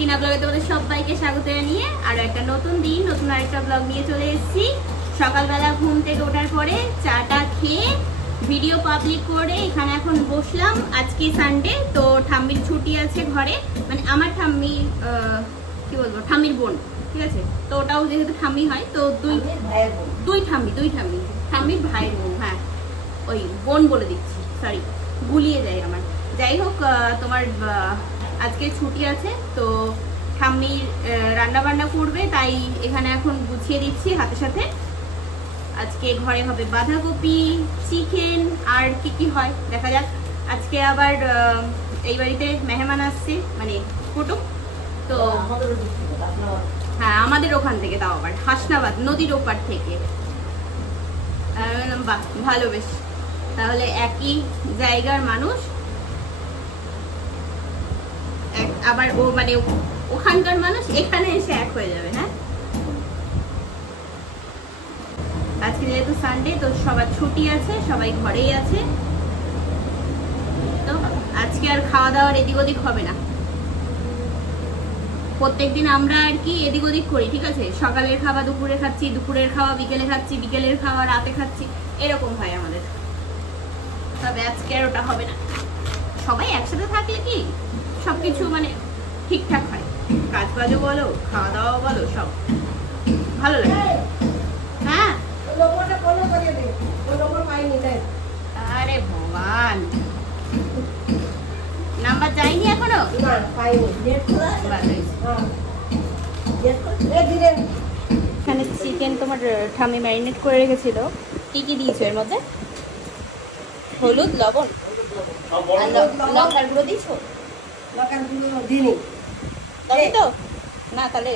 টিনা ব্লগে তোমাদের সবাইকে স্বাগত জানিয়ে আরো একটা নতুন দিন নতুন আরেকটা ব্লগ নিয়ে চলে এসেছি। সকালবেলা ঘুম থেকে ওঠার পরে চাটা খেয়ে ভিডিও পাবলিক করে এখানে এখন বসলাম। আজকে সানডে, তো ঠাম্মির ছুটি আছে ঘরে, মানে আমার ঠাম্মির কি বলবো, ঠাম্মির বোন, ঠিক আছে। তো ওটাও যেহেতু ঠাম্মি হয়, তো দুই ঠাম্মি ঠাম্মির ভাইয়ের বোন, হ্যাঁ ওই বোন বলে দিচ্ছি, সরি গুলিয়ে যায় আমার। যাই হোক, তোমার আজকে ছুটি আছে, তো ঠাম্মি রান্না বান্না করবে, তাই এখানে এখন গুছিয়ে দিচ্ছি হাতে সাথে। আজকে ঘরে হবে বাঁধাকপি, চিকেন, আর কি হয় দেখা যাক। আজকে আবার এই বাড়িতে মেহমান আসছে, মানে কুটুম, তো হ্যাঁ আমাদের ওখান থেকে, তাও আবার হাসনাবাদ নদীর ওপার থেকে। বাহ ভালো, বেশ, তাহলে একই জায়গার মানুষ, আবার ও মানে ওখানকার মানুষ এখানে এসে এক হয়ে যাবে। হ্যাঁ, আজকে যেহেতু সানডে, তো সবার ছুটি আছে, সবাই ঘরেই আছে, তো আজকে আর খাওয়া দাওয়ার এদিক ওদিক হবে না। প্রত্যেকদিন আমরা আর কি এদিক ওদিক করি, ঠিক আছে। সকালের খাওয়া দুপুরে খাচ্ছি, দুপুরের খাওয়া বিকেলে খাচ্ছি, বিকেলের খাওয়া রাতে খাচ্ছি, এরকম হয় আমাদের। তবে আজকে আর ওটা হবে না। সবাই একসাথে থাকলে কি সবকিছু মানে ঠিকঠাক হয়, কাজ বাজও বলো, খাওয়া দাওয়া বলো, সব ভালো লাগে। হ্যাঁ, আরে ভগবান, নাম্বার যায়নি এখনো? এখানে চিকেন তোমার ঠাম্মি ম্যারিনেট করে রেখেছিল। কি কি দিয়েছো এর মধ্যে? হলুদ, লবণ, লঙ্কার গুঁড়ো দিয়েছো? লঙ্কার গুঁড়ো দিইনি, তবে তো না, তাহলে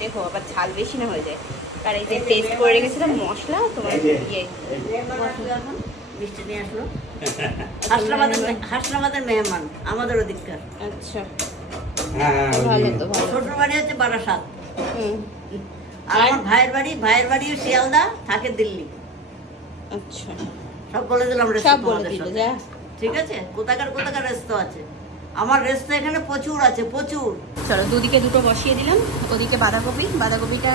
দেখো আবার ঝাল বেশি না হয়ে যায়। আর এই যে টেস্ট করে রেখেছিলাম মশলা, তোমার ইয়ে মিষ্টি নিয়ে আসলো হাসনাবাদের মেহমান আমাদের ওদিককার। আচ্ছা, ভালো তো, ভালো। ছোট বাড়ি হচ্ছে বারাসাত, আর আমার ভাইয়ের বাড়ি শিয়ালদা, থাকে দিল্লি। আচ্ছা, সব বলে দিলাম, সব বলে দিল, যা ঠিক আছে। কোথাকার রেস্তো আছে, আমার রেস্তো এখানে প্রচুর আছে, প্রচুর। চলো, দুদিকে দুটো বসিয়ে দিলাম। ওদিকে বাঁধাকপিটা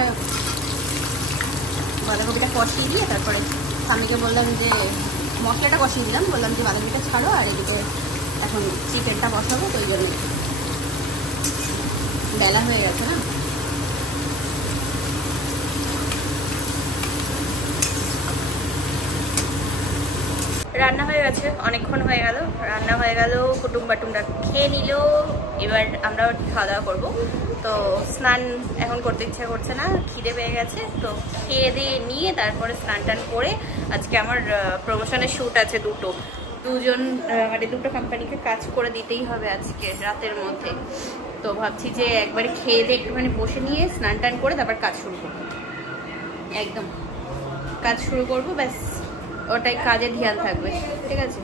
কষিয়ে দিয়ে তারপরে স্বামীকে বললাম যে মশলাটা কষিয়ে দিলাম, বললাম যে বাঁধাকপিটা ছাড়ো, আর এদিকে এখন চিকেনটা বসাবো, তো ওই জন্য বেলা হয়ে গেছে না। রান্না হয়ে গেছে, অনেকক্ষণ হয়ে গেল রান্না হয়ে গেল, কুটুম বাটুমরা খেয়ে নিল। এবার আমরা খাওয়া দাওয়া করবো। তো স্নান এখন করতে ইচ্ছা করছে না, খিদে পেয়ে গেছে, তো খেয়ে দিয়ে নিয়ে তারপরে স্নান টান করে, আজকে আমার প্রমোশনের শ্যুট আছে মানে দুটো কোম্পানিকে কাজ করে দিতেই হবে আজকে রাতের মধ্যে। তো ভাবছি যে একবারে খেয়ে দিয়ে একটুখানি বসে নিয়ে স্নান টান করে তারপর কাজ শুরু করবো, একদম কাজ শুরু করবো, ব্যাস ওটাই কাজে ধ্যান থাকবে, ঠিক আছে।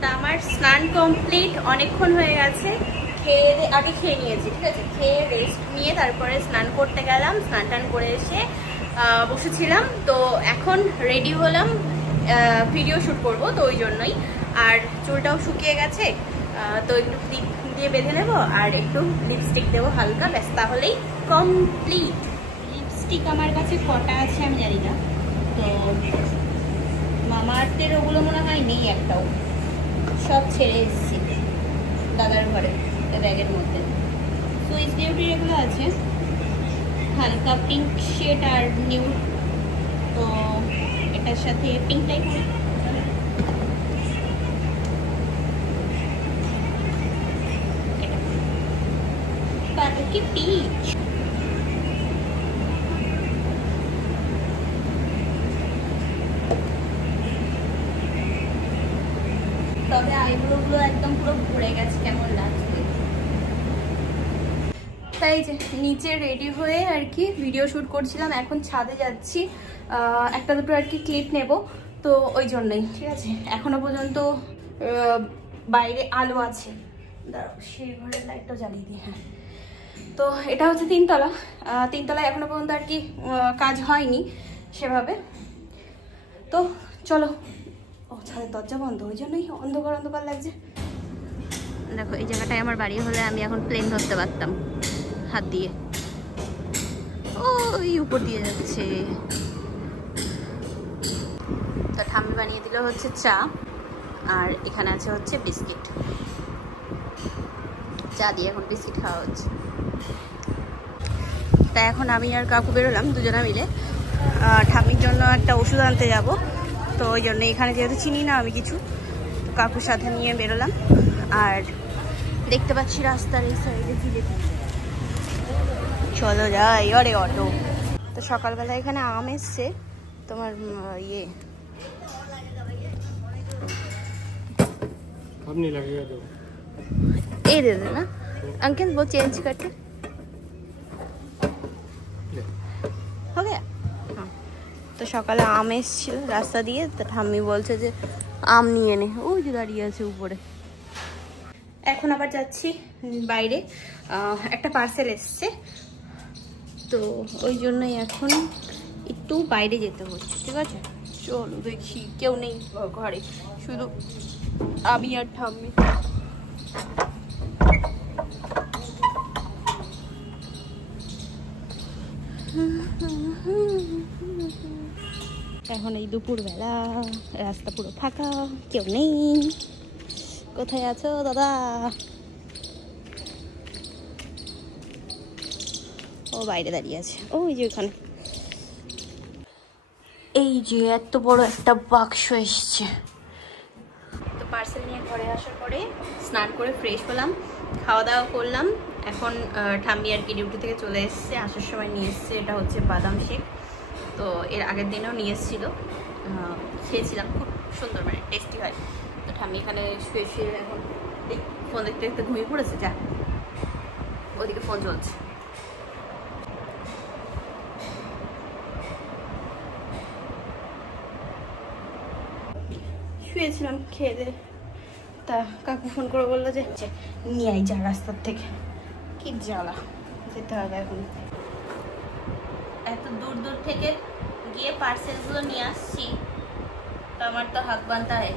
তা আমার স্নান কমপ্লিট, অনেকক্ষণ হয়ে গেছে। আগে খেয়ে নিয়েছি, ঠিক আছে, খেয়ে রেস্ট নিয়ে তারপরে স্নান করতে গেলাম। স্নান টান করে এসে বসেছিলাম, তো এখন রেডি হলাম, ভিডিও শ্যুট করবো, তো ওই জন্যই। আর চুলটাও শুকিয়ে গেছে, তো একটু ক্লিপ দিয়ে বেঁধে নেবো, আর একটু লিপস্টিক দেবো হালকা, ব্যাস তাহলেই কমপ্লিট। লিপস্টিক আমার কাছে কটা আছে আমি জানি না, তো মামা আর্থের ওগুলো মনে হয় নেই একটাও, সব ছেড়ে এসেছি দাদার ঘরে ব্যাগের মধ্যে। সুইস বিউটির এগুলো আছে, হালকা পিঙ্ক শেড আর নিউ, তো এটার সাথে পিঙ্কটাই করি। এটা কি পিচ, তবে আইব্রোগুলো একদম পুরো ভরে গেছে, কেমন লাগছে। তাই যে নিচে রেডি হয়ে আর কি ভিডিও শ্যুট করছিলাম, এখন ছাদে যাচ্ছি, একটা দুটো আর কি ক্লিপ নেব, তো ওই জন্যই, ঠিক আছে। এখনো পর্যন্ত বাইরে আলো আছে, দাঁড়াও সেই ঘরের লাইটটা জ্বালিয়ে দিই। হ্যাঁ, তো এটা হচ্ছে তিনতলায় এখনো পর্যন্ত আর কি কাজ হয়নি সেভাবে। তো চলো, ও ছাদের দরজা বন্ধ, ওই জন্যই অন্ধকার লাগছে। দেখো এই জায়গাটায় আমার বাড়ি হলে আমি এখন প্লেন ধরতে পারতাম হাত দিয়ে। ওই উপর দিয়ে যাচ্ছে। তো ঠাম্মি বানিয়ে দিল হচ্ছে চা, আর এখানে আছে হচ্ছে বিস্কিট। চা দিয়ে এখন বিস্কিট খাওয়া হচ্ছে। তা এখন আমি আর কাকু বেরোলাম দুজনা মিলে ঠাম্মির জন্য একটা ওষুধ আনতে যাব। তো ওই জন্য এখানে যেহেতু চিনি না আমি কিছু, কাকুর সাথে নিয়ে বেরোলাম। আর দেখতে পাচ্ছি রাস্তার এই সাইডে কি দেখি, চলো যাই। আরে অটো। তো সকালবেলা এখানে আম এসছে তোমার ये दे देना अंकल, वो चेंज करके हो गया। हाँ, तो সকালে আম এসেছিল রাস্তা দিয়ে, তো ঠাম্মি বলছে যে আম নিয়ে নে, ওই যে দাঁড়িয়ে আছে উপরে। এখন আবার যাচ্ছি বাইরে, একটা পার্সেল এসছে, তো ওই জন্যই এখন একটু বাইরে যেতে হচ্ছে। ঠিক আছে, চলো দেখি। কেউ নেই ঘরে, শুধু আমি আর ঠাম্মি। এখন এই দুপুরবেলা রাস্তা পুরো ফাঁকা, কেউ নেই। কোথায় আছো দাদা? ও বাইরে দাঁড়িয়ে আছে, ওই যে ওখানে। এই যে এত বড় একটা বাক্স এসছে। তো পার্সেল নিয়ে ঘরে আসার পরে স্নান করে ফ্রেশ হলাম, খাওয়া দাওয়া করলাম। এখন ঠাম্মি আর কি ডিউটি থেকে চলে এসছে, আসার সময় নিয়ে এসছে। এটা হচ্ছে বাদাম শেক। তো এর আগের দিনেও নিয়ে এসেছিলো, খেয়েছিলাম, খুব সুন্দর, মানে টেস্টি হয়। তো ঠাম্মি এখানে শুয়ে শুয়ে এখন ফোন দেখতে দেখতে ঘুমিয়ে পড়েছে। যা, ওদিকে ফোন চলছে। শুয়েছিলাম খেয়ে দে, তা কাকু ফোন করে বললো যে নিয়ে আই যা রাস্তার থেকে। কি জ্বালা, যেতে হবে এখন। এত দূর দূর থেকে গিয়ে পার্সেলগুলো নিয়ে আসছি, তো আমার তো হাক বানতা হয়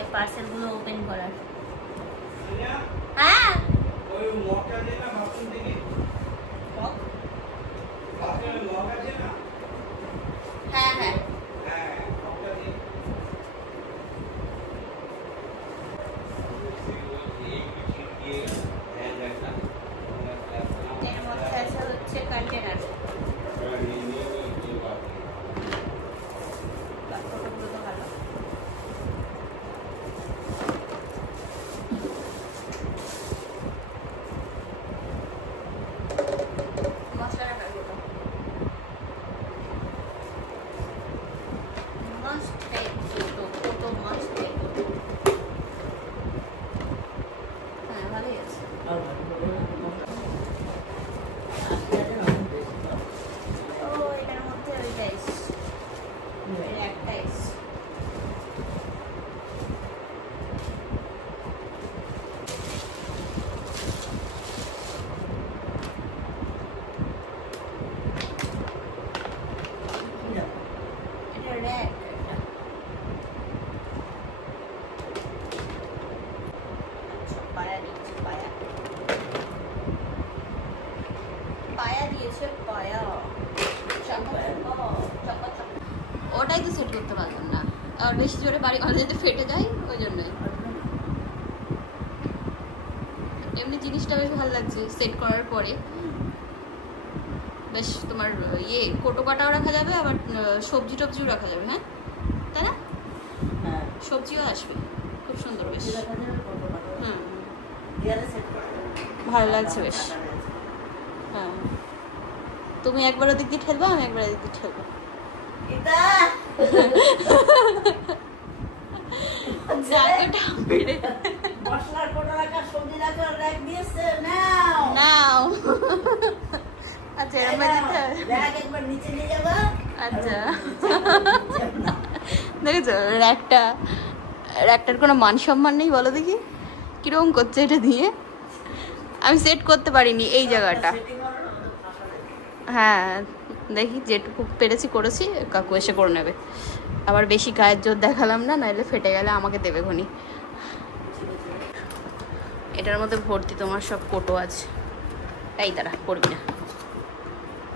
এই পার্সেলগুলো ওপেন করার। হ্যাঁ হ্যাঁ হ্যাঁ, এর মধ্যে আছে হচ্ছে কন্টেনার। ওটাই তো সেট করতে পারলাম না, আর বেশি জোরে বাড়ি ঘরে যেতে ফেটে যায়, ওই জন্যই। এমনি জিনিসটা বেশ ভালো লাগছে সেট করার পরে। বেশ তোমার কোটো কাটাও রাখা যাবে, আবার সবজি টবজিও রাখা যাবে। হ্যাঁ তাই না, সবজিও আসবে, খুব সুন্দর বেশ। হুম, ভালো লাগছে বেশ। হ্যাঁ, তুমি একবার ওদিক দিয়ে ঠেলবা, আমি একবার এদিক দিয়ে ঠেলবো। আচ্ছা দেখেছো র্যাকটার কোনো মান সম্মান নেই, বলো দেখি কিরকম করছে এটা দিয়ে। আমি সেট করতে পারিনি এই জায়গাটা। হ্যাঁ দেখি যেটুকু পেরেছি করেছি, কাকু এসে করে নেবে। আবার বেশি গায়ের জোর দেখালাম না, নাহলে ফেটে গেলে আমাকে দেবে ঘনি। এটার মধ্যে ভর্তি তোমার সব কোটো আছে। তাই তারা করবি না,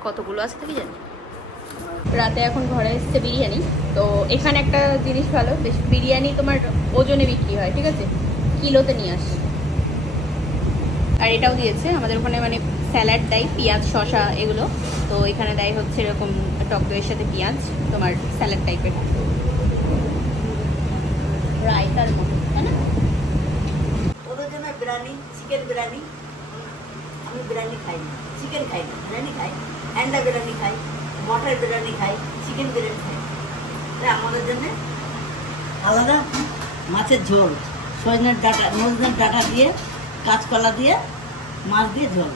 কতগুলো আছে তুমি জানি। রাতে এখন ঘরে এসছে বিরিয়ানি। তো এখানে একটা জিনিস ভালো, বেশ বিরিয়ানি তোমার ওজনে বিক্রি হয়, ঠিক আছে, কিলোতে নিয়ে আসে। আর এটাও দিয়েছে আমাদের ওখানে, মানে স্যালাড দেয়, পেঁয়াজ শসা এগুলো। তো এখানে দেয় হচ্ছে এরকম টক দইয়ের সাথে পেঁয়াজ, তোমার স্যালাড টাইপের রায়তার মতো, তাই না? ওদের জন্য বিরিয়ানি, চিকেন বিরিয়ানি। আমি বিরিয়ানি খাই না, চিকেন খাই না, বিরিয়ানি খাই, অ্যান্ডা বিরিয়ানি খাই, মটর বিরিয়ানি খাই, চিকেন বিরিয়ানি খাই। তাই আমাদের জন্য আলাদা মাছের ঝোল, সজনের ডাঁটা দিয়ে, কাঁচকলা দিয়ে, মাছ দিয়ে ঝোল।